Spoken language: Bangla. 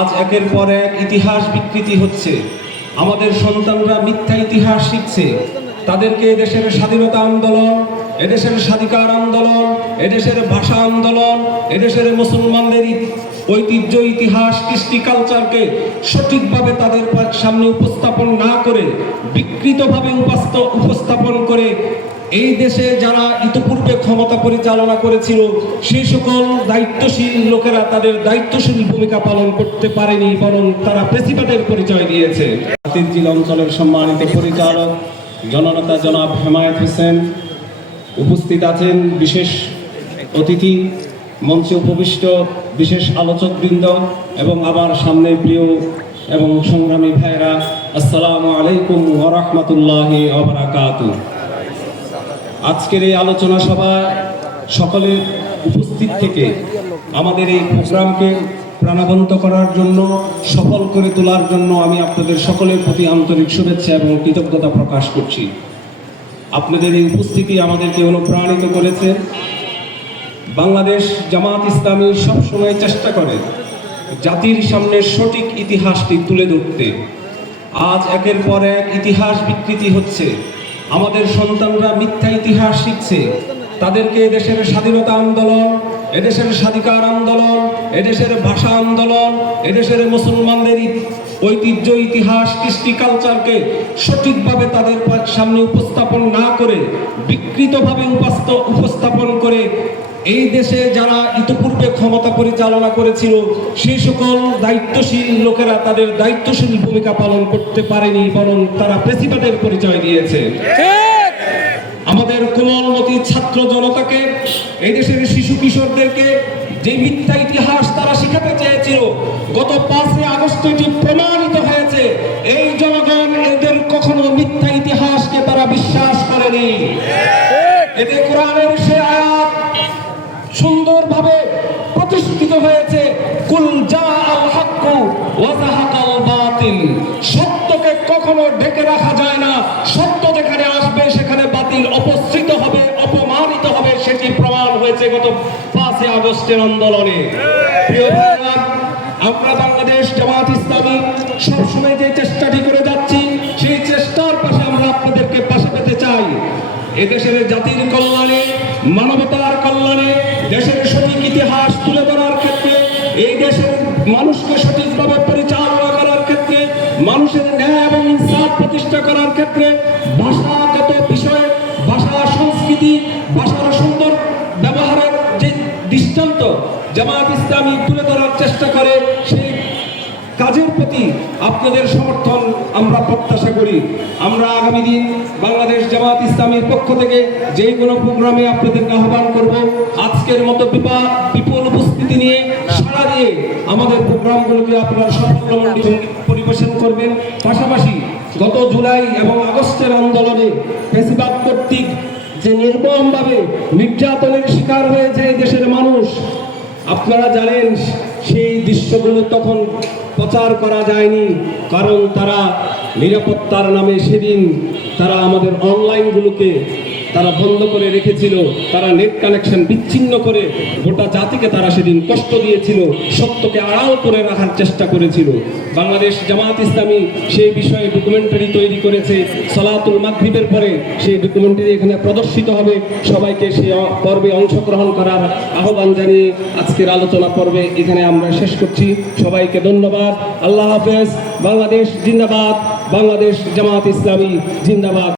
আজ একের পর এক ইতিহাস বিকৃতি হচ্ছে। আমাদের সন্তানরা মিথ্যা ইতিহাস শিখছে। তাদেরকে এদেশের স্বাধীনতা আন্দোলন, এদেশের স্বাধিকার আন্দোলন, এদেশের ভাষা আন্দোলন, এদেশের মুসলমানদের ঐতিহ্য, ইতিহাস, কৃষ্টি, কালচারকে সঠিকভাবে তাদের সামনে উপস্থাপন না করে, বিকৃতভাবে উপস্থাপন করে এই দেশে যারা ইতিপূর্বে ক্ষমতা পরিচালনা করেছিল, সেই সকল দায়িত্বশীল লোকেরা তাদের দায়িত্বশীল ভূমিকা পালন করতে পারেনি, বরং তারা প্রেসিডেন্টের পরিচয় দিয়েছে। হাতিরঝিল অঞ্চলের সম্মানিত পরিচালক, জননেতা জনাব হেমায়ত হোসেন উপস্থিত আছেন। বিশেষ অতিথি, মঞ্চে উপবিষ্ট বিশেষ আলোচকবৃন্দ এবং আমার সামনে প্রিয় এবং সংগ্রামী ভাইরা আসসালামু আলাইকুম ওরহমতুল্লাহ ওবরাকাতু আজকের এই আলোচনা সভায় সকলের উপস্থিত থেকে আমাদের এই প্রোগ্রামকে প্রাণবন্ত করার জন্য, সফল করে তোলার জন্য আমি আপনাদের সকলের প্রতি আন্তরিক শুভেচ্ছা এবং কৃতজ্ঞতা প্রকাশ করছি। আপনাদের এই উপস্থিতি আমাদেরকে অনুপ্রাণিত করেছে। বাংলাদেশ জামাত ইসলামী সবসময় চেষ্টা করে জাতির সামনে সঠিক ইতিহাসটি তুলে ধরতে। আজ একের পর এক ইতিহাস বিকৃতি হচ্ছে। আমাদের সন্তানরা মিথ্যা ইতিহাস শিখছে। তাদেরকে এদেশের স্বাধীনতা আন্দোলন, এদেশের স্বাধিকার আন্দোলন, এদেশের ভাষা আন্দোলন, এদেশের মুসলমানদের ঐতিহ্য, ইতিহাস, কৃষ্টি কালচারকে সঠিকভাবে তাদের সামনে উপস্থাপন না করে, বিকৃতভাবে উপস্থাপন করে এই দেশে যারা ইতিপূর্বে ক্ষমতা পরিচালনা করেছিল সেই সকল দায়িত্বশীল লোকেরা তাদের দায়িত্বশীল ভূমিকা পালন করতে পারেনি বরং তারা প্রেসিডেন্টের পরিচয় দিয়েছে। আমাদের কোমলমতি ছাত্র জনতাকে, এই দেশের শিশু কিশোরদেরকে যে মিথ্যা ইতিহাস তারা শিখাতে চেয়েছিল, গত পাঁচই আগস্ট এটি প্রমাণিত হয়েছে। এই জনগণ এদের কখনো মিথ্যা ইতিহাসকে তারা বিশ্বাস করেনি। এতে কোরআনের সুন্দরভাবে প্রতিষ্ঠিত হয়েছে। কুল জা আল হাক্কু ওয়া যাহাকাল বাতিল। সত্যকে কখনো ঢেকে রাখা যায় না। সত্য যেখানে আসবে, সেখানে বাতিল অপসৃত হবে, অপমানিত হবে, সেটি প্রমাণ হয়েছে গত পাঁচই আগস্টের আন্দোলনে। প্রিয় আমরা বাংলাদেশ জামাত ইসলামী সবসময় যে চেষ্টাটি করে যাচ্ছি, সেই চেষ্টার পাশে আমরা আপনাদেরকে পাশে পেতে চাই। এদেশের জাতির কল্যাণে, মানবতার কল্যাণে দেশের ইতিহাস তুলে ধরার ক্ষেত্রে, এই দেশের মানুষকে সঠিকভাবে পরিচালনা করার ক্ষেত্রে, মানুষের ন্যায় এবং ইনসাফ প্রতিষ্ঠা করার ক্ষেত্রে ভাষাগত বিষয়ে, ভাষা সংস্কৃতি, ভাষার সুন্দর ব্যবহারের যে দৃষ্টান্ত জামাত ইসলামী তুলে ধরার চেষ্টা করে, সেই কাজের প্রতি আপনাদের সমর্থন আমরা প্রত্যাশা করি। আমরা আগামী দিন বাংলাদেশ জামাত ইসলামের পক্ষ থেকে যে কোনো প্রোগ্রামে আপনাদেরকে আহ্বান করব। আজকের মতো বিপা বিপুল উপস্থিতি নিয়ে সাড়া দিয়ে আমাদের প্রোগ্রামগুলোকে আপনারা সাফল্যমণ্ডিত সংগীত পরিবেশন করবেন। পাশাপাশি গত জুলাই এবং আগস্টের আন্দোলনে ফেসিবাদ কর্তৃক যে নির্মমভাবে নির্যাতনের শিকার হয়েছে দেশের মানুষ, আপনারা জানেন সেই দৃশ্যগুলো তখন প্রচার করা যায়নি কারণ তারা নিরাপত্তার নামে সেদিন তারা আমাদের অনলাইনগুলোকে তারা বন্ধ করে রেখেছিল, তারা নেট কানেকশন বিচ্ছিন্ন করে গোটা জাতিকে তারা সেদিন কষ্ট দিয়েছিল, সত্যকে আড়াল করে রাখার চেষ্টা করেছিল। বাংলাদেশ জামাত ইসলামী সেই বিষয়ে ডকুমেন্টারি তৈরি করেছে, সলাতুল মাগরিবের পরে সেই ডকুমেন্টারি এখানে প্রদর্শিত হবে। সবাইকে সেই পর্বে অংশগ্রহণ করার আহ্বান জানিয়ে আজকের আলোচনা পর্বে এখানে আমরা শেষ করছি। সবাইকে ধন্যবাদ। আল্লাহ হাফেজ। বাংলাদেশ জিন্দাবাদ। বাংলাদেশ জামাত ইসলামী জিন্দাবাদ।